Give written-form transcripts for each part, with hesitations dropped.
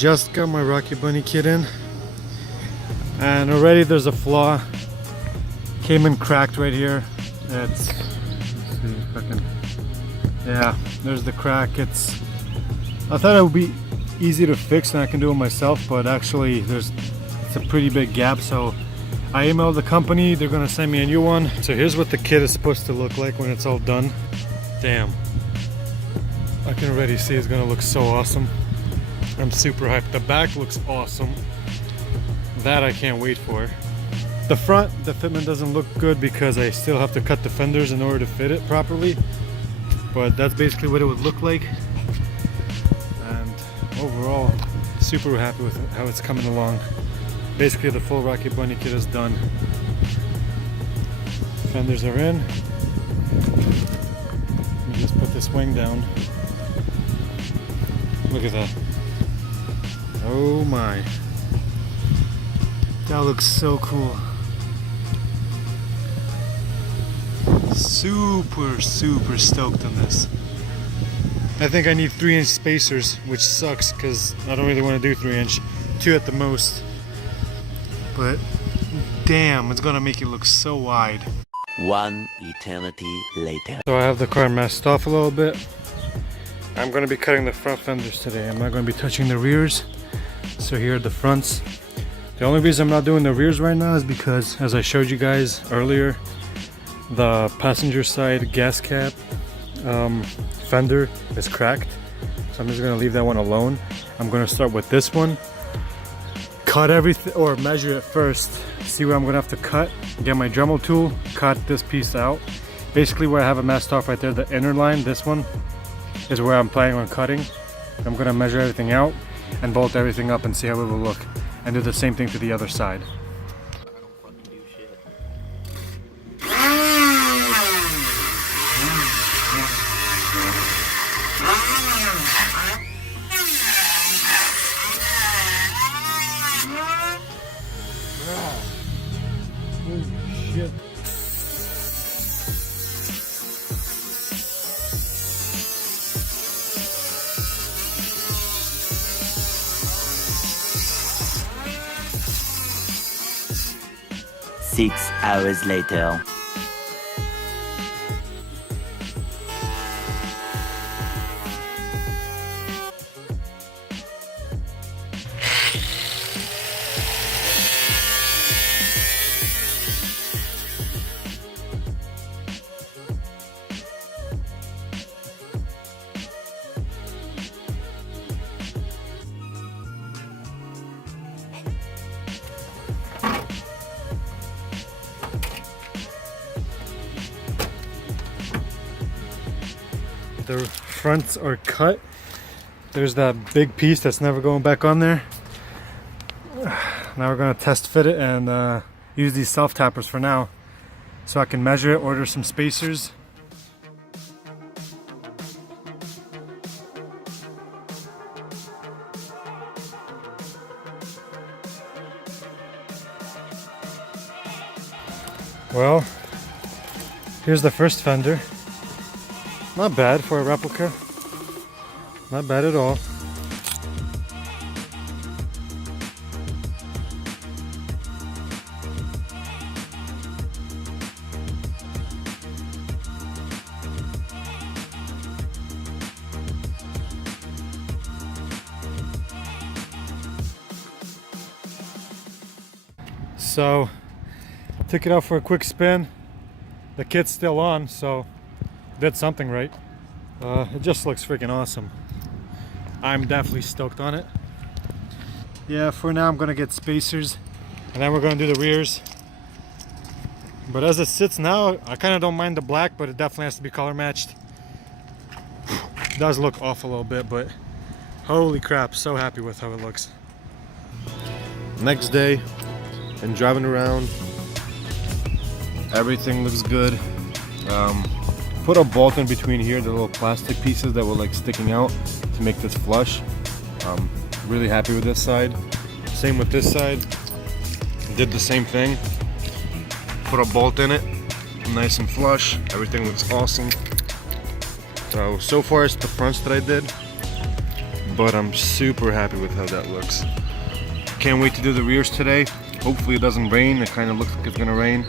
Just got my Rocky Bunny kit in, and already there's a flaw. Came in cracked right here. It's, let's see if I can, yeah, there's the crack. I thought it would be easy to fix and I can do it myself, but actually it's a pretty big gap. So I emailed the company, they're gonna send me a new one. So here's what the kit is supposed to look like when it's all done. Damn, I can already see it's gonna look so awesome. I'm super hyped. The back looks awesome. That I can't wait for. The front, the fitment doesn't look good because I still have to cut the fenders in order to fit it properly. But that's basically what it would look like. And overall, super happy with how it's coming along. Basically the full Rocky Bunny kit is done. Fenders are in. Let me just put this wing down. Look at that. Oh my. That looks so cool. Super stoked on this. I think I need 3-inch spacers, which sucks because I don't really want to do 3-inch, 2 at the most. But damn, it's gonna make it look so wide. One eternity later. So I have the car masked off a little bit. I'm gonna be cutting the front fenders today. I'm not gonna be touching the rears. So here are the fronts. The only reason I'm not doing the rears right now is because, as I showed you guys earlier, the passenger side gas cap fender is cracked. So I'm just gonna leave that one alone. I'm gonna start with this one. Cut everything, or measure it first. See where I'm gonna have to cut. Get my Dremel tool, cut this piece out. Basically where I have it masked off right there, the inner line, this one, is where I'm planning on cutting. I'm gonna measure everything out and bolt everything up and see how it will look. And do the same thing to the other side. Shit. Six hours later. The fronts are cut. There's that big piece that's never going back on there. Now we're gonna test fit it and use these self tappers for now, so I can measure it, order some spacers. Well, here's the first fender. Not bad for a replica. Not bad at all. So, took it out for a quick spin. The kit's still on, so did something right. It just looks freaking awesome. I'm definitely stoked on it. Yeah, for now I'm gonna get spacers and then we're gonna do the rears. But as it sits now, I kind of don't mind the black, but it definitely has to be color matched. It does look off a little bit, but holy crap, so happy with how it looks. Next day, and driving around, everything looks good. Put a bolt in between here, the little plastic pieces that were like sticking out to make this flush. Really happy with this side. Same with this side. Did the same thing. Put a bolt in it, nice and flush. Everything looks awesome. So far it's the fronts that I did, but I'm super happy with how that looks. Can't wait to do the rears today. Hopefully it doesn't rain. It kind of looks like it's gonna rain,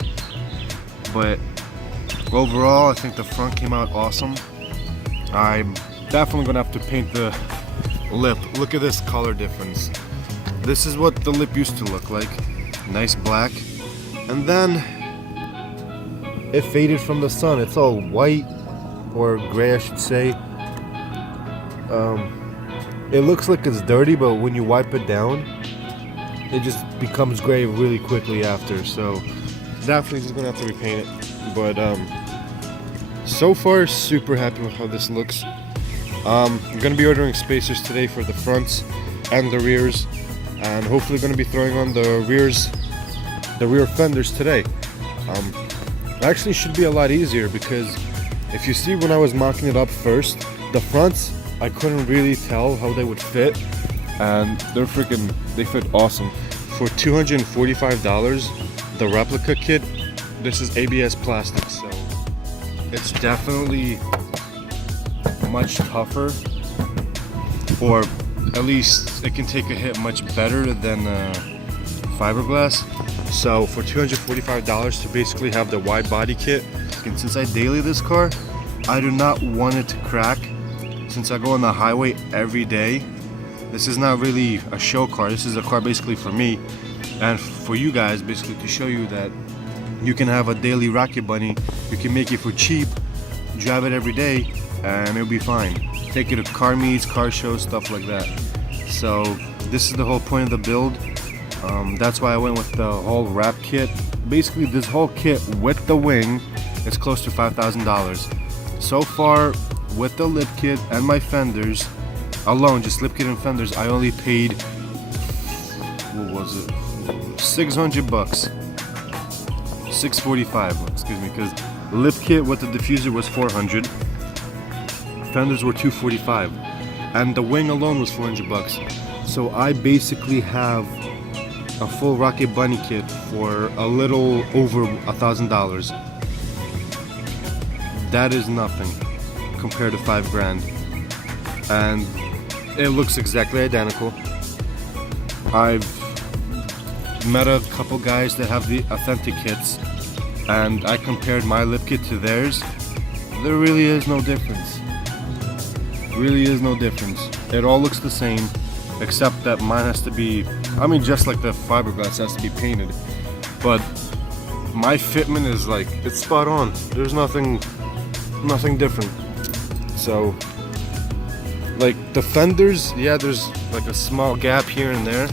but overall I think the front came out awesome. I'm definitely gonna have to paint the lip. Look at this color difference. This is what the lip used to look like. Nice black, and then it faded from the sun. It's all white or gray, I should say. It looks like it's dirty, but when you wipe it down, it just becomes gray really quickly after. So definitely just gonna have to repaint it. But so far, super happy with how this looks. I'm gonna be ordering spacers today for the fronts and the rears, and hopefully gonna be throwing on the rear fenders today. Actually should be a lot easier, because if you see when I was mocking it up first, the fronts I couldn't really tell how they would fit, and they fit awesome. For $245, the replica kit, this is ABS plastic, so it's definitely much tougher, or at least it can take a hit much better than fiberglass. So for $245 to basically have the wide body kit, and since I daily this car, I do not want it to crack. Since I go on the highway every day, this is not really a show car. This is a car basically for me and for you guys, basically to show you that you can have a daily Rocket Bunny. You can make it for cheap, drive it every day, and it'll be fine. Take it to car meets, car shows, stuff like that. So this is the whole point of the build. That's why I went with the whole wrap kit. Basically this whole kit with the wing is close to $5,000. So far, with the lip kit and my fenders alone, just lip kit and fenders, I only paid, what was it, $600, $645, excuse me, because lip kit with the diffuser was $400, fenders were $245, and the wing alone was $400. So I basically have a full Rocket Bunny kit for a little over $1,000. That is nothing compared to $5,000, and it looks exactly identical. I've met a couple guys that have the authentic kits, and I compared my lip kit to theirs. There really is no difference. Really is no difference. It all looks the same, except that mine has to be, I mean, just like the fiberglass has to be painted, but my fitment is like, it's spot on. There's nothing different. So like the fenders, yeah, there's like a small gap here and there,